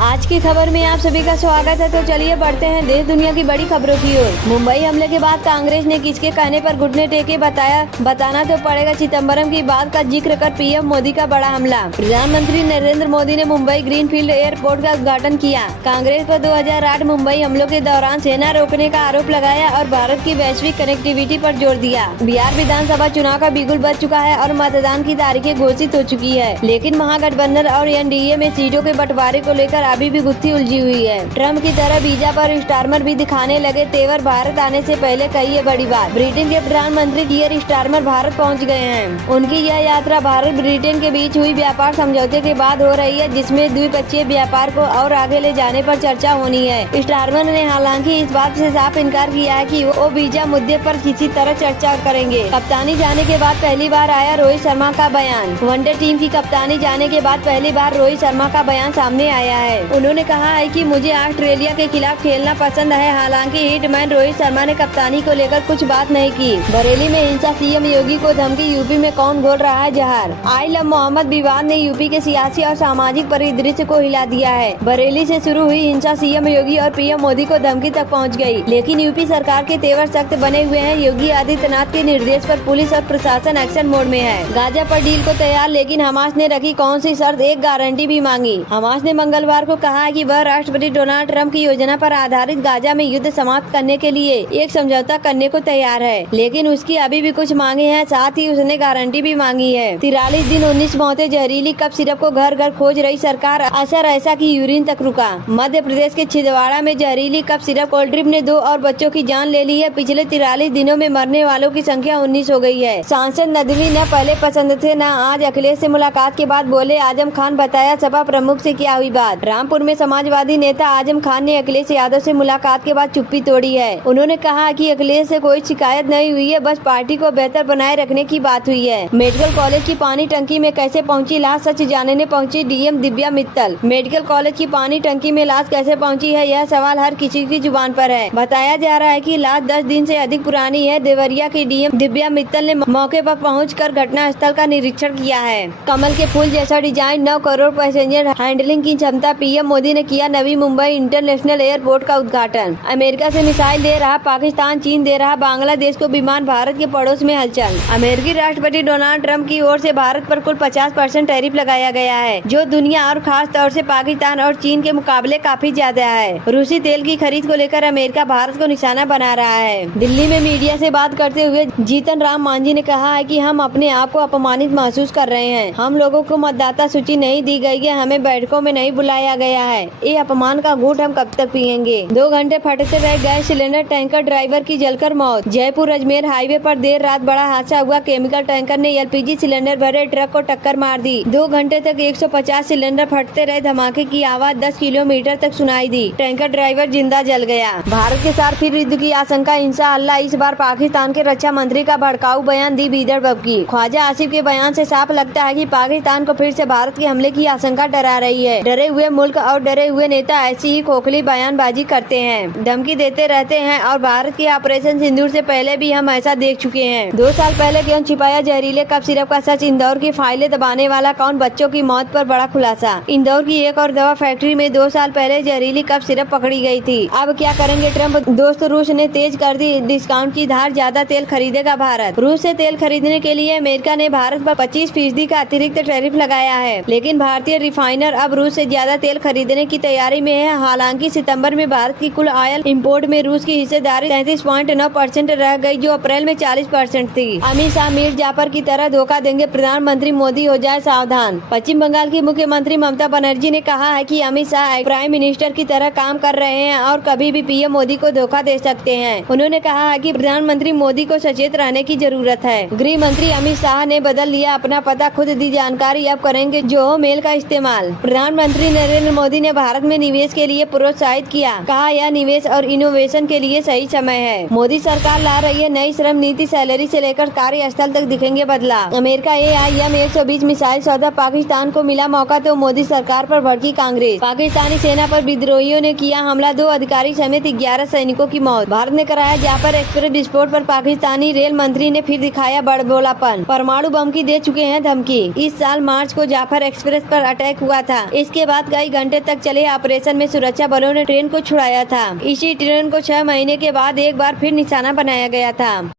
आज की खबर में आप सभी का स्वागत है। तो चलिए बढ़ते हैं देश दुनिया की बड़ी खबरों की ओर। मुंबई हमले के बाद कांग्रेस ने किसके कहने पर घुटने टेके बताना तो पड़ेगा चिदम्बरम की बात का जिक्र कर पीएम मोदी का बड़ा हमला। प्रधानमंत्री नरेंद्र मोदी ने मुंबई ग्रीनफील्ड एयरपोर्ट का उद्घाटन किया। कांग्रेस पर 2008 मुंबई हमलों के दौरान सेना रोकने का आरोप लगाया और भारत की वैश्विक कनेक्टिविटी पर जोर दिया। बिहार विधानसभा चुनाव का बिगुल बज चुका है और मतदान की तारीखें घोषित हो चुकी है, लेकिन महागठबंधन और एनडीए में सीटों के बंटवारे को लेकर अभी भी गुत्थी उलझी हुई है। ट्रम्प की तरह वीजा पर स्टारमर भी दिखाने लगे तेवर। भारत आने से पहले कही है बड़ी बात। ब्रिटेन के प्रधानमंत्री कियर स्टारमर भारत पहुंच गए हैं। उनकी यह यात्रा भारत ब्रिटेन के बीच हुई व्यापार समझौते के बाद हो रही है, जिसमें द्विपक्षीय व्यापार को और आगे ले जाने पर चर्चा होनी है। स्टारमर ने हालांकि इस बात से साफ इनकार किया है कि वो वीजा मुद्दे पर किसी तरह चर्चा करेंगे। कप्तानी जाने के बाद पहली बार आया रोहित शर्मा का बयान। वनडे टीम की कप्तानी जाने के बाद पहली बार रोहित शर्मा का बयान सामने आया है। उन्होंने कहा है कि मुझे ऑस्ट्रेलिया के खिलाफ खेलना पसंद है। हालांकि हिटमैन रोहित शर्मा ने कप्तानी को लेकर कुछ बात नहीं की। बरेली में हिंसा, सीएम योगी को धमकी, यूपी में कौन घोल रहा है जहर। आई लव मोहम्मद विवाद ने यूपी के सियासी और सामाजिक परिदृश्य को हिला दिया है। बरेली से शुरू हुई हिंसा सीएम योगी और पीएम मोदी को धमकी तक पहुंच गई, लेकिन यूपी सरकार के तेवर सख्त बने हुए हैं। योगी आदित्यनाथ के निर्देश पर पुलिस और प्रशासन एक्शन मोड में है। गाजा पर डील को तैयार, लेकिन हमास ने रखी कौन सी शर्त, एक गारंटी भी मांगी। हमास ने मंगलवार को कहा है कि वह राष्ट्रपति डोनाल्ड ट्रंप की योजना पर आधारित गाजा में युद्ध समाप्त करने के लिए एक समझौता करने को तैयार है, लेकिन उसकी अभी भी कुछ मांगे हैं। साथ ही उसने गारंटी भी मांगी है। 43 दिन 19 मौतें, जहरीली कफ सिरप को घर घर खोज रही सरकार, असर ऐसा कि यूरिन तक रुका। मध्य प्रदेश के छिंदवाड़ा में जहरीली कफ सिरप कोल्ड ड्रिप ने 2 और बच्चों की जान ले ली है। पिछले 43 दिनों में मरने वालों की संख्या 19 हो गई है। सांसद नदवी न पहले पसंद थे न आज। अखिलेश से मुलाकात के बाद बोले आजम खान, बताया सपा प्रमुख से क्या हुई बात। रामपुर में समाजवादी नेता आजम खान ने अखिलेश यादव से मुलाकात के बाद चुप्पी तोड़ी है। उन्होंने कहा कि अखिलेश से कोई शिकायत नहीं हुई है, बस पार्टी को बेहतर बनाए रखने की बात हुई है। मेडिकल कॉलेज की पानी टंकी में कैसे पहुंची लाश, सच जानने पहुंची DM Divya Mittal. Medical college की पानी टंकी में लाश कैसे पहुंची है, यह सवाल हर किसी की जुबान पर है। बताया जा रहा है कि लाश 10 दिन से अधिक पुरानी है। देवरिया की डीएम दिव्या मित्तल ने मौके पर पहुंचकर घटना स्थल का निरीक्षण किया है। कमल के फूल जैसा डिजाइन, 9 करोड़ पैसेंजर हैंडलिंग की क्षमता। पीएम मोदी ने किया नवी मुंबई इंटरनेशनल एयरपोर्ट का उद्घाटन। अमेरिका से मिसाइल दे रहा पाकिस्तान, चीन दे रहा बांग्लादेश को विमान, भारत के पड़ोस में हलचल। अमेरिकी राष्ट्रपति डोनाल्ड ट्रंप की ओर से भारत पर कुल 50% टैरिफ लगाया गया है, जो दुनिया और खास तौर से पाकिस्तान और चीन के मुकाबले काफी ज्यादा है। रूसी तेल की खरीद को लेकर अमेरिका भारत को निशाना बना रहा है। दिल्ली में मीडिया से बात करते हुए जीतन राम मांझी ने कहा है कि हम अपने आप को अपमानित महसूस कर रहे हैं। हम लोगों को मतदाता सूची नहीं दी गई है, हमें बैठकों में नहीं बुलाया गया है। ये अपमान का घूंट हम कब तक पिएंगे। 2 घंटे फटते रहे गैस सिलेंडर, टैंकर ड्राइवर की जलकर मौत। जयपुर अजमेर हाईवे पर देर रात बड़ा हादसा हुआ। केमिकल टैंकर ने एलपीजी सिलेंडर भरे ट्रक को टक्कर मार दी। 2 घंटे तक 150 सिलेंडर फटते रहे। धमाके की आवाज 10 किलोमीटर तक सुनाई दी। टैंकर ड्राइवर जिंदा जल गया। भारत के साथ फिर युद्ध की आशंका, इंशाअल्लाह। इस बार पाकिस्तान के रक्षा मंत्री का भड़काऊ बयान, दी बीदर बबकी। ख्वाजा आसिफ के बयान से साफ लगता है कि पाकिस्तान को फिर से भारत के हमले की आशंका डरा रही है। डरे हुए मुल्क और डरे हुए नेता ऐसी ही खोखली बयानबाजी करते हैं, धमकी देते रहते हैं, और भारत के ऑपरेशन सिंदूर से पहले भी हम ऐसा देख चुके हैं। 2 साल पहले क्यों छिपाया जहरीले कफ सिरप का सच। इंदौर की फाइलें दबाने वाला कौन, बच्चों की मौत पर बड़ा खुलासा। इंदौर की एक और दवा फैक्ट्री में 2 साल पहले जहरीली कफ सिरप पकड़ी गई थी। अब क्या करेंगे ट्रंप दोस्त। रूस ने तेज कर दी डिस्काउंट की धार, ज्यादा तेल खरीदेगा भारत। रूस से तेल खरीदने के लिए अमेरिका ने भारत पर 25% का अतिरिक्त टैरिफ लगाया है, लेकिन भारतीय रिफाइनर अब रूस से ज्यादा तेल खरीदने की तैयारी में है। हालांकि सितंबर में भारत की कुल ऑयल इंपोर्ट में रूस की हिस्सेदारी 33.9% रह गई, जो अप्रैल में 40% थी। अमित शाह मीर जाफर की तरह धोखा देंगे, प्रधानमंत्री मोदी हो जाए सावधान। पश्चिम बंगाल की मुख्यमंत्री ममता बनर्जी ने कहा है कि अमित शाह प्राइम मिनिस्टर की तरह काम कर रहे हैं और कभी भी पीएम मोदी को धोखा दे सकते हैं। उन्होंने कहा है कि प्रधानमंत्री मोदी को सचेत रहने की जरूरत है। गृह मंत्री अमित शाह ने बदल लिया अपना पता, खुद दी जानकारी, अब करेंगे जो मेल का इस्तेमाल। प्रधानमंत्री नरेंद्र मोदी ने भारत में निवेश के लिए प्रोत्साहित किया, कहा यह निवेश और इनोवेशन के लिए सही समय है। मोदी सरकार ला रही है नई श्रम नीति, सैलरी से लेकर कार्यस्थल तक दिखेंगे बदलाव। अमेरिका AIM 120 मिसाइल सौदा, पाकिस्तान को मिला मौका तो मोदी सरकार पर भड़की कांग्रेस। पाकिस्तानी सेना पर विद्रोहियों ने किया हमला, 2 अधिकारी समेत 11 सैनिकों की मौत। भारत ने कराया जाफर एक्सप्रेस विस्फोट पर पाकिस्तानी रेल मंत्री ने फिर दिखाया बड़बोलापन, परमाणु बम की दे चुके हैं धमकी। इस साल मार्च को जाफर एक्सप्रेस पर अटैक हुआ था। इसके बाद कई कई घंटे तक चले ऑपरेशन में सुरक्षा बलों ने ट्रेन को छुड़ाया था। इसी ट्रेन को 6 महीने के बाद एक बार फिर निशाना बनाया गया था।